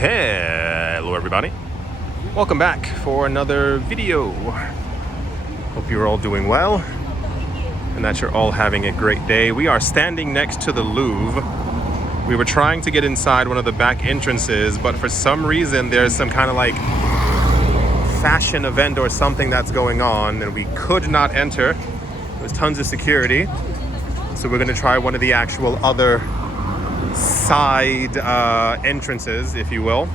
Hello everybody, welcome back for another video. Hope you're all doing well and that you're all having a great day. We are standing next to the Louvre. We were trying to get inside one of the back entrances, but for some reason there's some kind of like fashion event or something that's going on and we could not enter. There's tons of security, so we're going to try one of the actual other side entrances, if you will.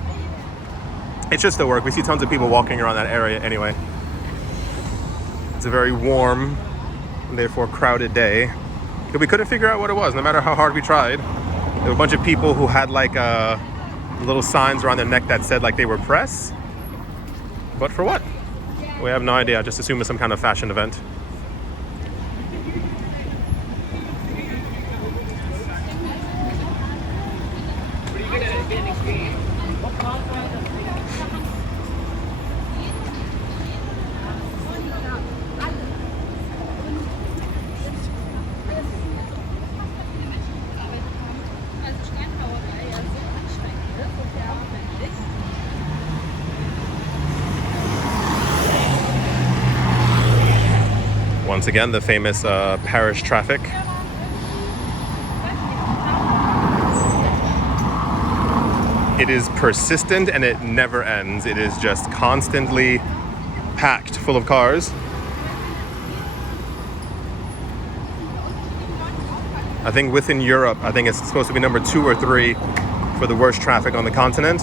It's just the work. We see tons of people walking around that area anyway. It's a very warm and therefore crowded day. But we couldn't figure out what it was, no matter how hard we tried. There were a bunch of people who had like little signs around their neck that said like they were press. But for what? We have no idea. I just assume it's some kind of fashion event. Once again, the famous Paris traffic. It is persistent and it never ends. It is just constantly packed full of cars. I think within Europe, I think it's supposed to be number 2 or 3 for the worst traffic on the continent.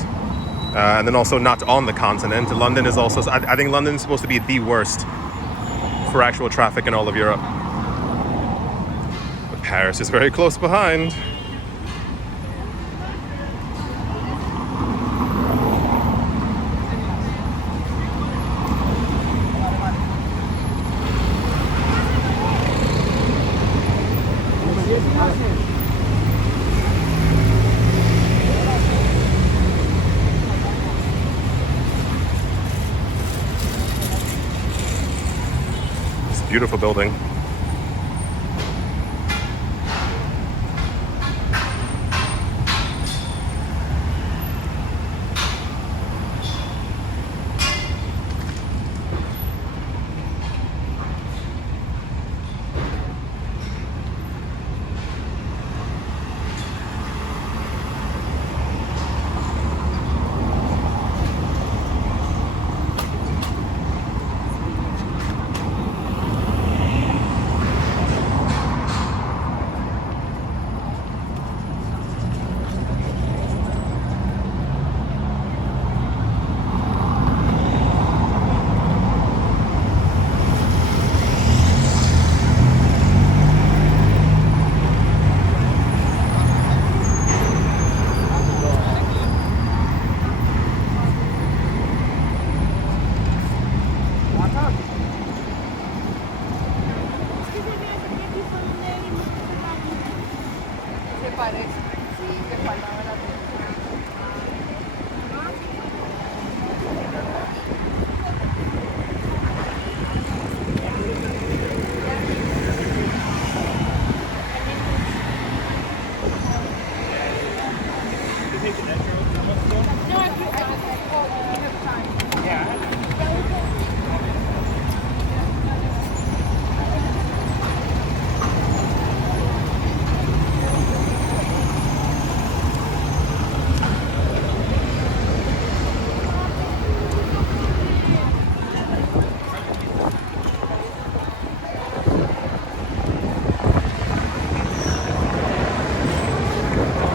And then also not on the continent. London is also, I think London is supposed to be the worst for actual traffic in all of Europe. But Paris is very close behind. Beautiful building.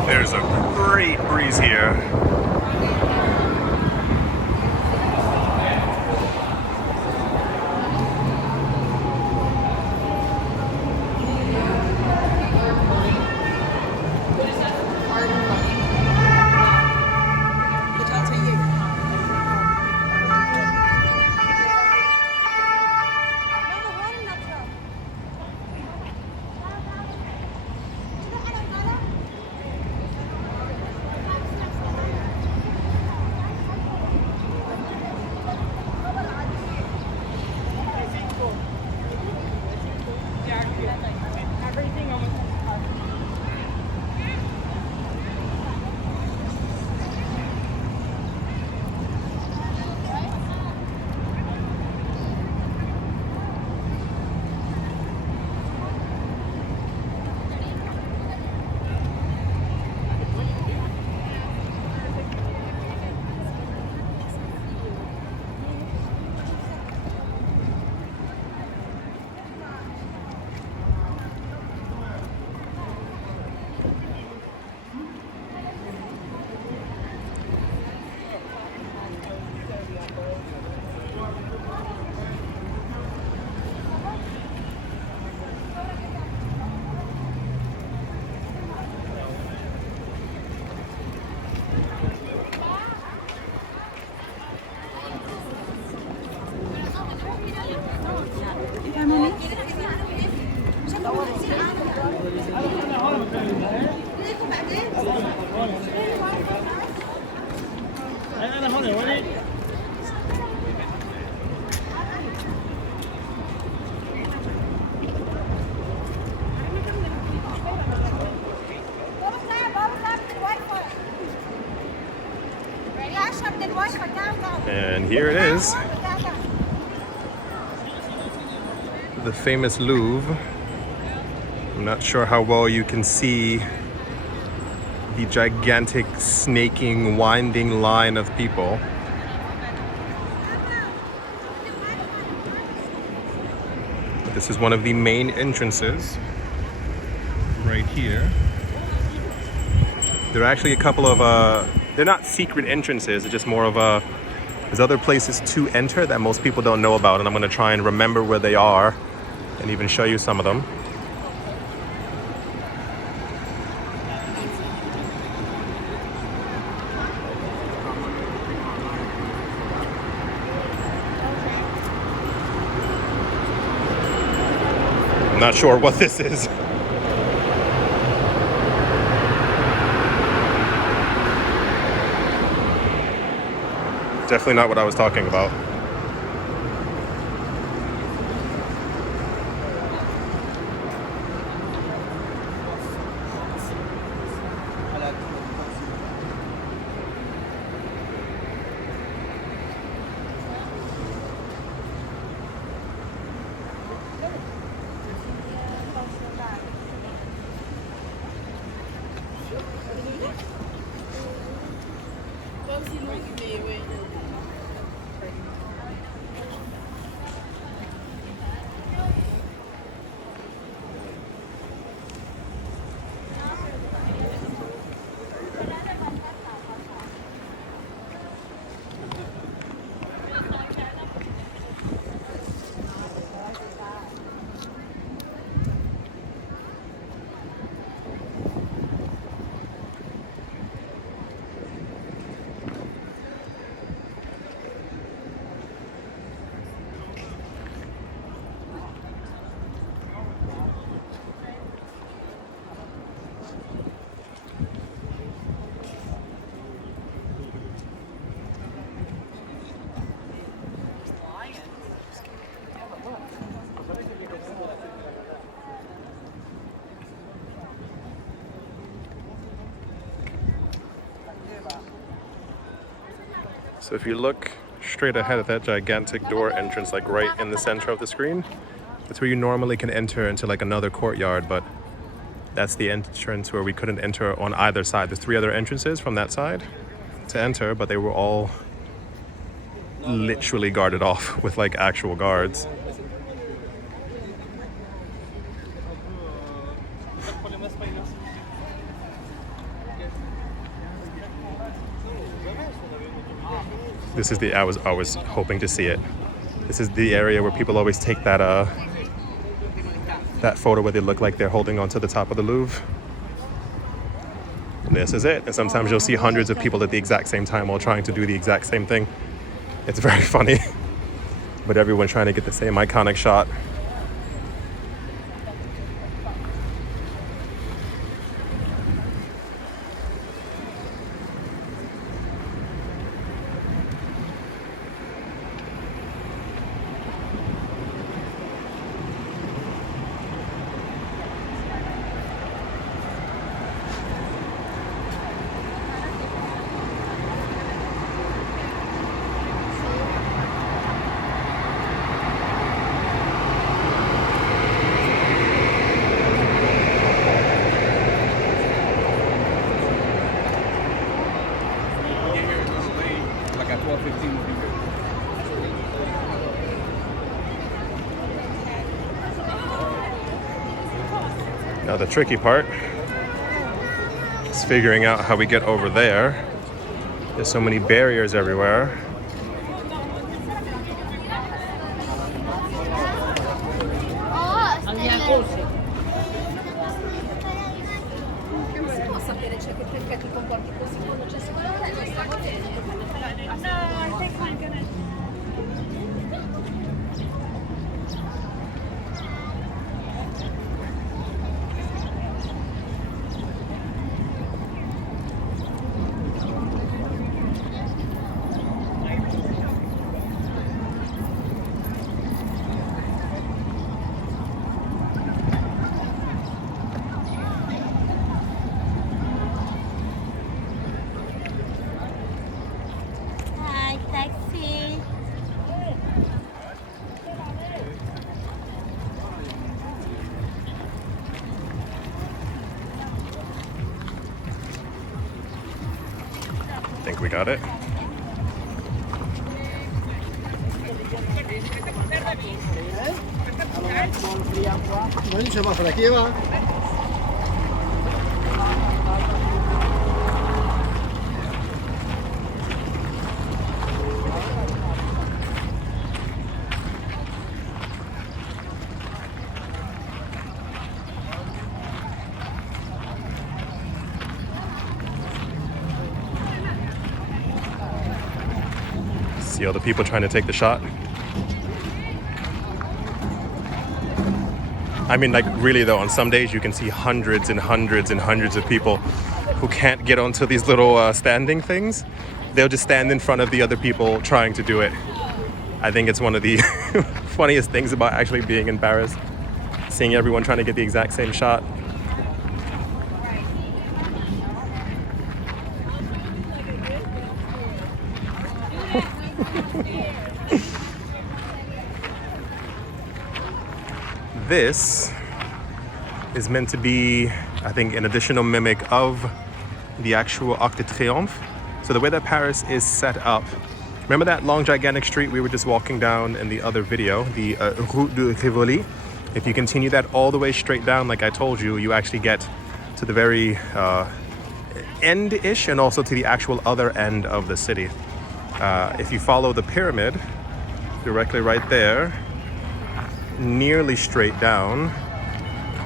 There's a great breeze here. And here it is. The famous Louvre. I'm not sure how well you can see the gigantic snaking, winding line of people. But this is one of the main entrances right here. There are actually a couple of, they're not secret entrances, it's just more of there's other places to enter that most people don't know about, and I'm gonna try and remember where they are and even show you some of them. I'm not sure what this is. Definitely not what I was talking about. So if you look straight ahead at that gigantic door entrance, like right in the center of the screen, that's where you normally can enter into like another courtyard, but that's the entrance where we couldn't enter on either side. There's 3 other entrances from that side to enter, but they were all literally guarded off with like actual guards. This is I was hoping to see it. This is the area where people always take that that photo where they look like they're holding onto the top of the Louvre. And this is it. And sometimes you'll see hundreds of people at the exact same time while trying to do the exact same thing. It's very funny, but everyone's trying to get the same iconic shot. Now the tricky part is figuring out how we get over there. There's so many barriers everywhere. think we got it. See all the people trying to take the shot. I mean, like, really though, on some days you can see hundreds and hundreds and hundreds of people who can't get onto these little standing things. They'll just stand in front of the other people trying to do it. I think it's one of the funniest things about actually being in Paris, seeing everyone trying to get the exact same shot. This is meant to be, I think, an additional mimic of the actual Arc de Triomphe. So the way that Paris is set up, remember that long gigantic street we were just walking down in the other video, the Route de Rivoli? If you continue that all the way straight down, like I told you, you actually get to the very end-ish and also to the actual other end of the city. If you follow the pyramid directly right there, nearly straight down,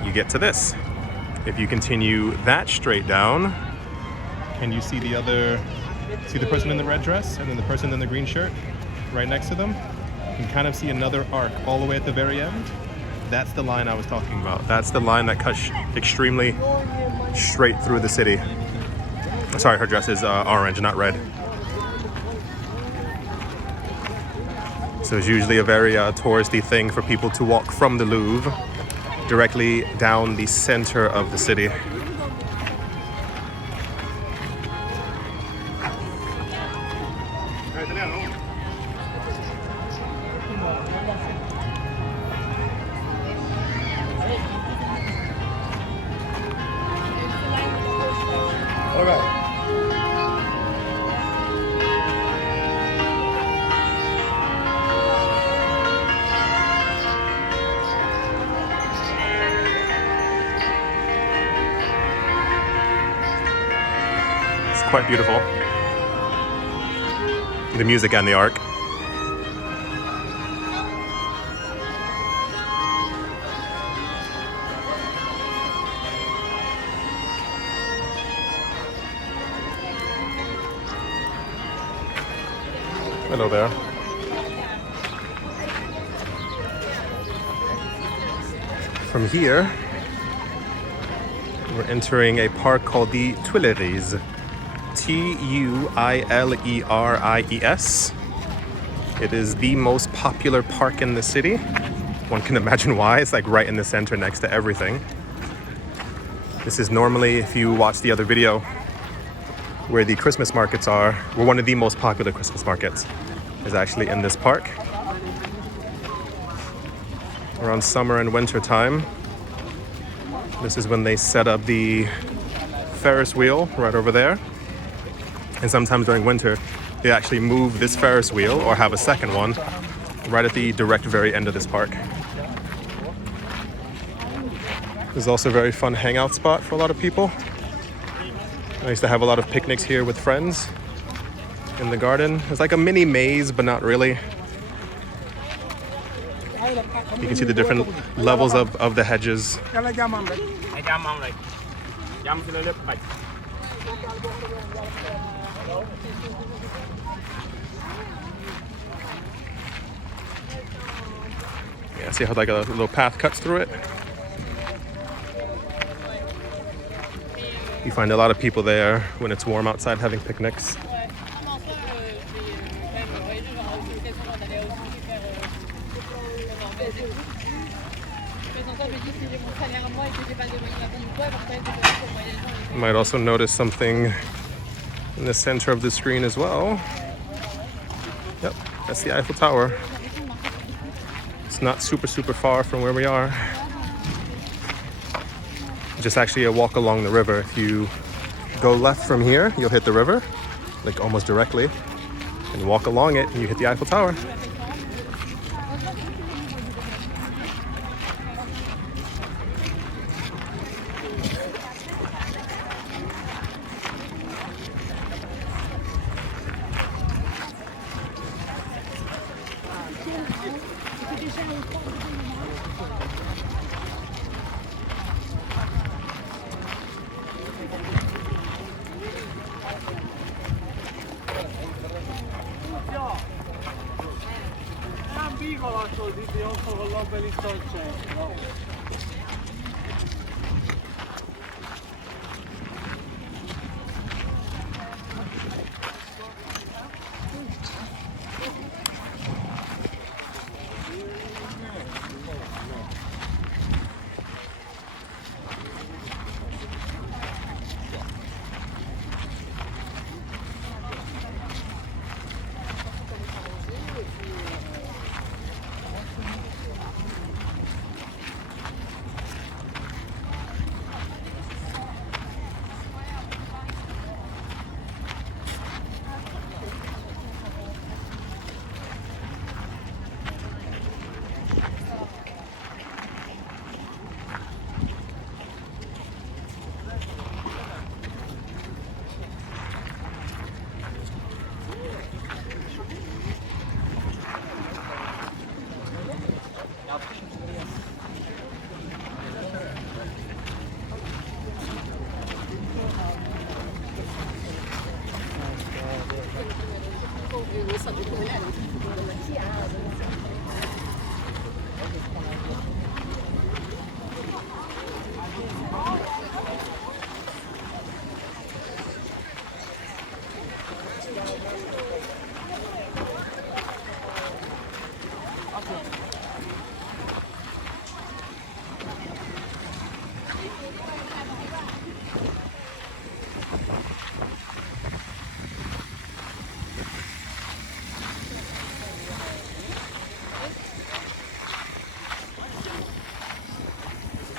you get to this. If you continue that straight down, and you see the other, see the person in the red dress and then the person in the green shirt right next to them, you can kind of see another arc all the way at the very end. That's the line I was talking about. That's the line that cuts extremely straight through the city. Sorry, her dress is orange, not red. So it's usually a very touristy thing for people to walk from the Louvre directly down the center of the city. All right. Quite beautiful. The music and the arc. Hello there. From here, we're entering a park called the Tuileries. Tuileries. It is the most popular park in the city. One can imagine why. It's like right in the center next to everything. This is normally, if you watch the other video, where the Christmas markets are, where one of the most popular Christmas markets is actually in this park. Around summer and winter time, this is when they set up the Ferris wheel right over there. And sometimes during winter, they actually move this Ferris wheel or have a second one right at the direct very end of this park. This is also a very fun hangout spot for a lot of people. I used to have a lot of picnics here with friends in the garden. It's like a mini maze, but not really. You can see the different levels of the hedges. Yeah, see how like a little path cuts through it? You find a lot of people there when it's warm outside having picnics. You might also notice something in the center of the screen as well. Yep, that's the Eiffel Tower. It's not super far from where we are. Just actually a walk along the river. If you go left from here, you'll hit the river. like almost directly, and walk along it and you hit the Eiffel Tower.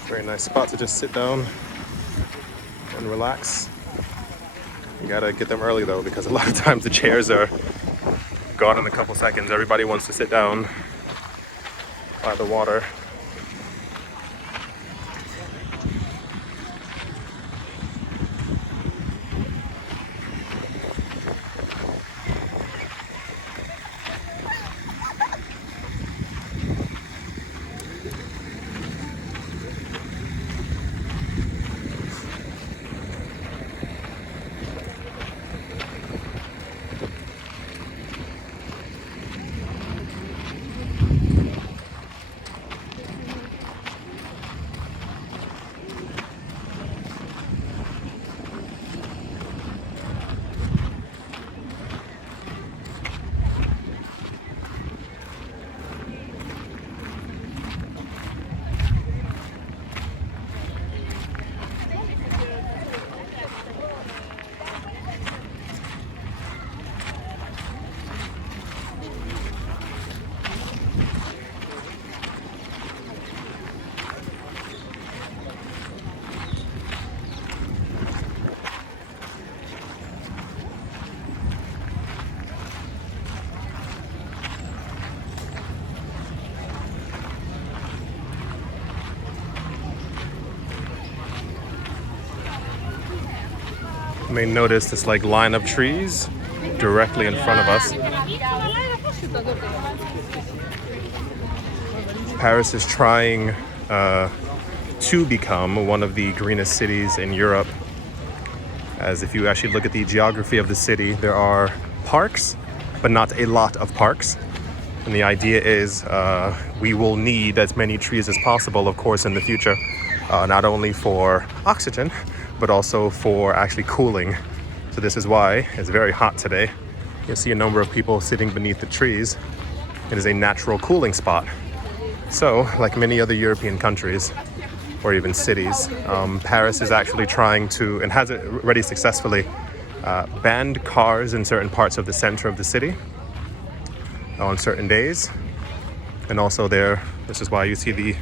Very nice spot to just sit down and relax. You gotta get them early though, because a lot of times the chairs are gone in a couple seconds. Everybody wants to sit down by the water. You may notice this like line of trees directly in front of us. Paris is trying to become one of the greenest cities in Europe. As if you actually look at the geography of the city, there are parks, but not a lot of parks. And the idea is we will need as many trees as possible, of course, in the future, not only for oxygen, but also for actually cooling. So this is why it's very hot today. You'll see a number of people sitting beneath the trees. It is a natural cooling spot. So, like many other European countries, or even cities, Paris is actually trying to, and has already successfully, banned cars in certain parts of the center of the city on certain days. And also this is why you see the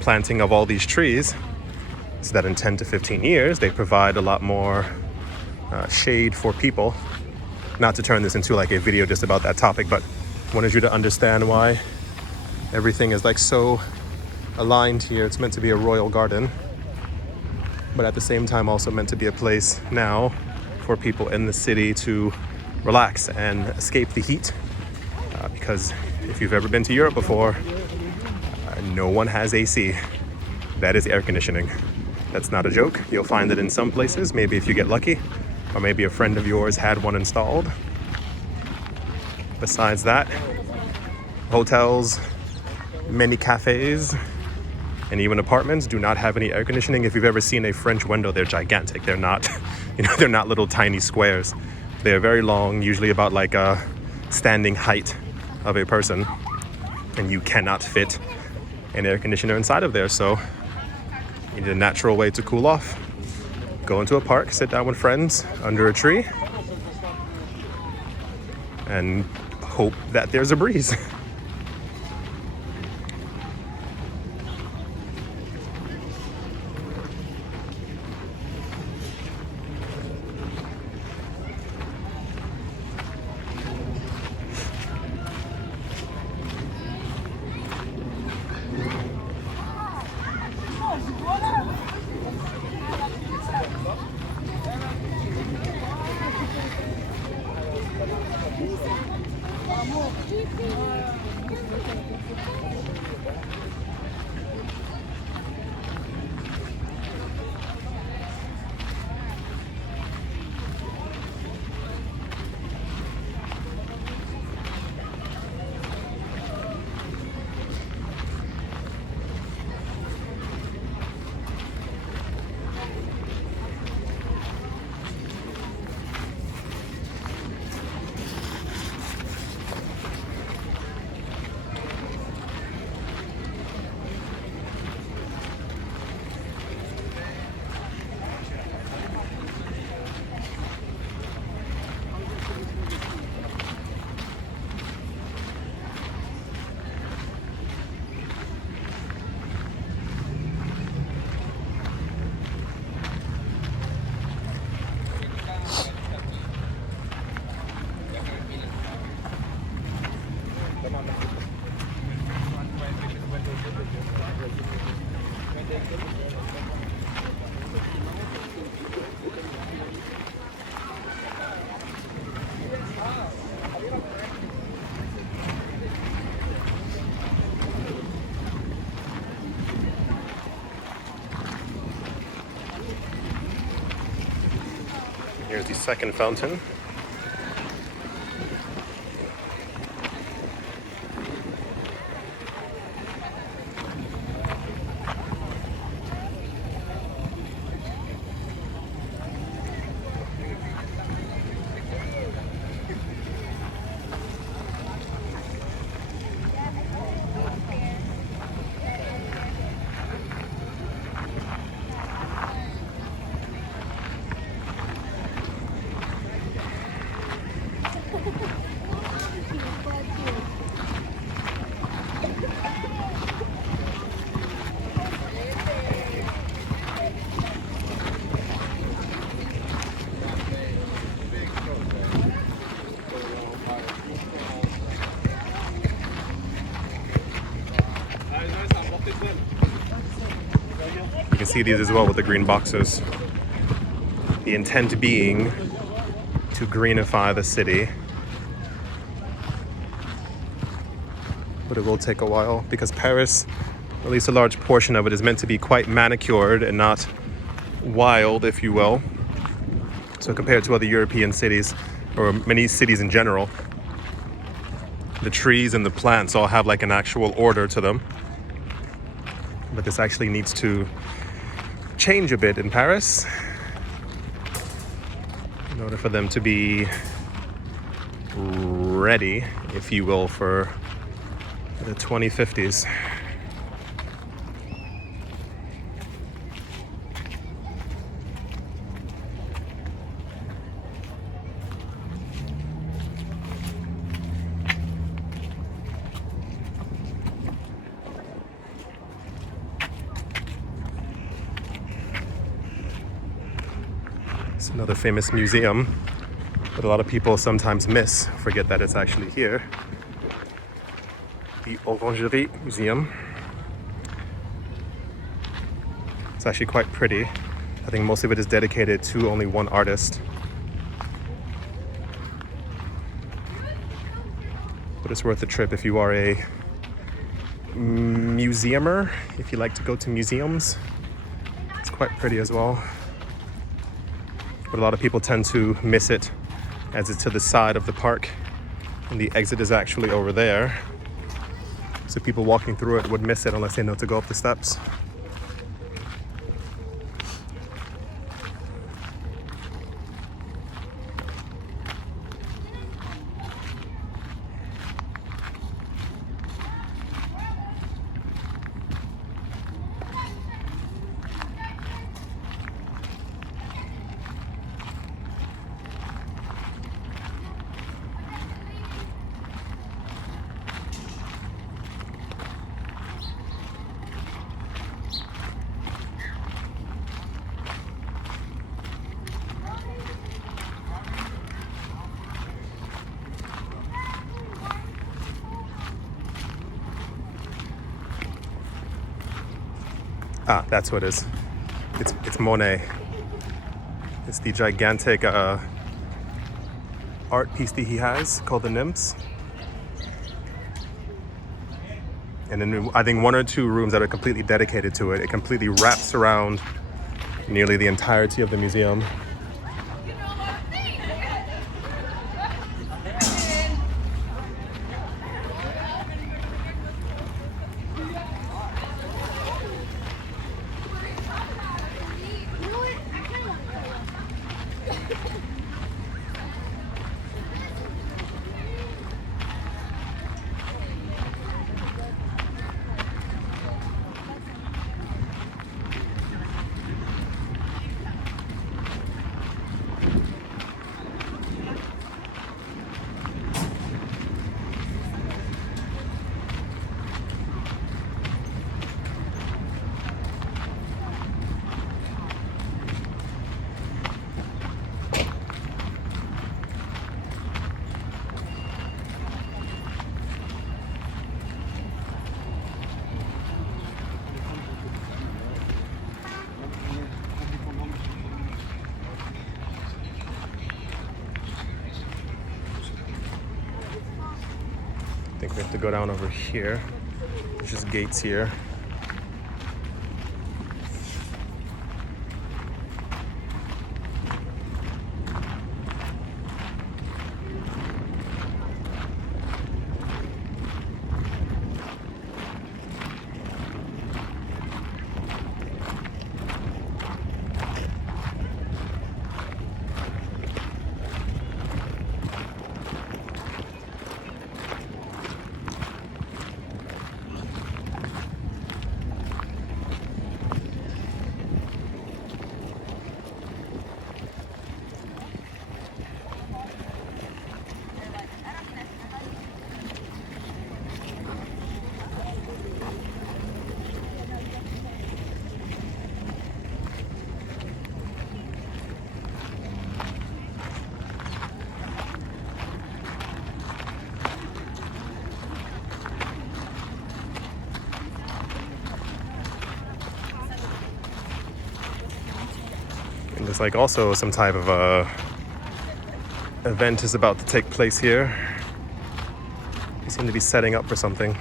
planting of all these trees, so that in 10 to 15 years, they provide a lot more shade for people not to turn this into like a video just about that topic, but wanted you to understand why everything is like so aligned here. It's meant to be a royal garden, but at the same time also meant to be a place now for people in the city to relax and escape the heat. Because if you've ever been to Europe before, no one has AC. That is air conditioning. That's not a joke. You'll find it in some places, maybe if you get lucky, or maybe a friend of yours had one installed. Besides that, hotels, many cafes, and even apartments do not have any air conditioning. If you've ever seen a French window, they're gigantic. They're not, they're not little tiny squares. They're very long, usually about like a standing height of a person, and you cannot fit an air conditioner inside of there. So you need a natural way to cool off. Go into a park, sit down with friends under a tree, and hope that there's a breeze. Here's the second fountain. You can see these as well with the green boxes. The intent being to greenify the city. But it will take a while because Paris, at least a large portion of it, is meant to be quite manicured and not wild, if you will. So compared to other European cities, or many cities in general, the trees and the plants all have like an actual order to them. But this actually needs to change a bit in Paris in order for them to be ready, if you will, for the 2050s. It's another famous museum But a lot of people sometimes forget that it's actually here. The Orangerie Museum. It's actually quite pretty. I think most of it is dedicated to only one artist. But it's worth the trip if you are a museumer, if you like to go to museums. It's quite pretty as well. But a lot of people tend to miss it as it's to the side of the park and the exit is actually over there. So people walking through it would miss it unless they know to go up the steps. Ah, that's what it is. It's Monet. It's the gigantic art piece that he has called the Nymphs. And then I think one or two rooms that are completely dedicated to it. It completely wraps around nearly the entirety of the museum. I think we have to go down over here. There's just gates here. And there's like also some type of event is about to take place here. They seem to be setting up for something.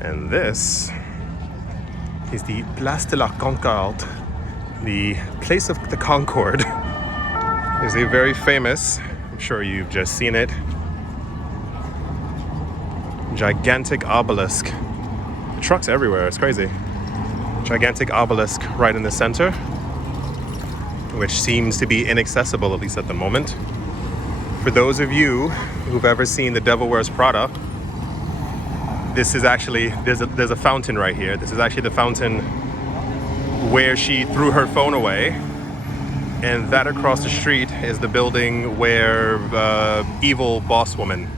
And this is the Place de la Concorde, the place of the Concorde. is a very famous, I'm sure you've just seen it, gigantic obelisk. Trucks everywhere, it's crazy. Gigantic obelisk right in the center, which seems to be inaccessible, at least at the moment. For those of you who've ever seen The Devil Wears Prada, this is actually, there's a fountain right here. This is actually the fountain where she threw her phone away. And that across the street is the building where evil boss woman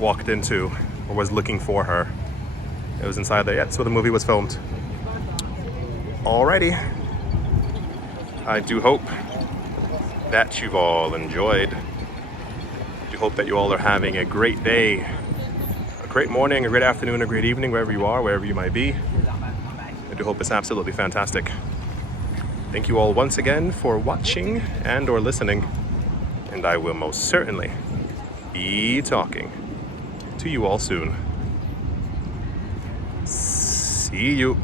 walked into, or was looking for her. It was inside there. Yeah, that's where the movie was filmed. Alrighty. I do hope that you've all enjoyed. I do hope that you all are having a great day, a great morning, a great afternoon, a great evening, wherever you are, wherever you might be. I do hope it's absolutely fantastic. Thank you all once again for watching and or listening. And I will most certainly be talking to you all soon. See you.